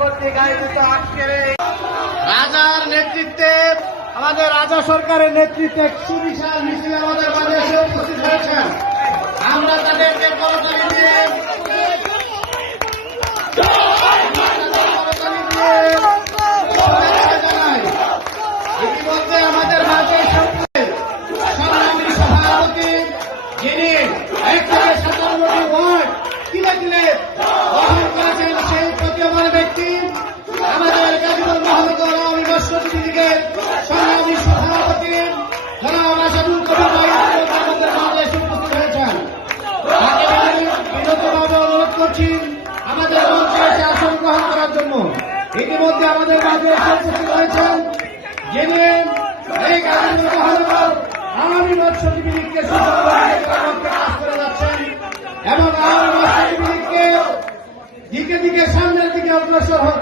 কর্তৃক আয়োজিত আজকের রাজার নেতৃত্বে আমাদের রাজা সরকারের নেতৃত্বে সুবিশাল মিছিল আমাদের মাঝে এসে উপস্থিত হয়েছেন। আমরা তাদেরকে করতালি দিয়ে জানাই। ইতিমধ্যে আমাদের মাঝে সংগ্রামী সভাপতি যিনি 1 থেকে 57টি ওয়ার্ড কিনে কিনে গ্রহণ করেছেন সেই প্রতীয়মান ব্যক্তি আমাদের গাজীপুর মহানগর আওয়ামী রাষ্ট্রপতি লীগের সংগ্রামী সভাপতি জনাব আসাদুল কবির ভাই আমাদের মাঝে এসে উপস্থিত হয়েছেন। তাকে আমি বিনীতভাবে অনুরোধ করছি আমাদের মঞ্চে এসে আসন গ্রহণ করার জন্য। ইতিমধ্যে আমাদের মাঝে এসে উপস্থিত হয়েছেন যিনি এই গাজীপুর মহানগর আওয়ামী রাষ্ট্রপতি লীগকে কাজ করে যাচ্ছেন এবং আওয়ামী রাষ্ট্রপতি লীগকে দিকে দিকে সামনের দিকে অগ্রসর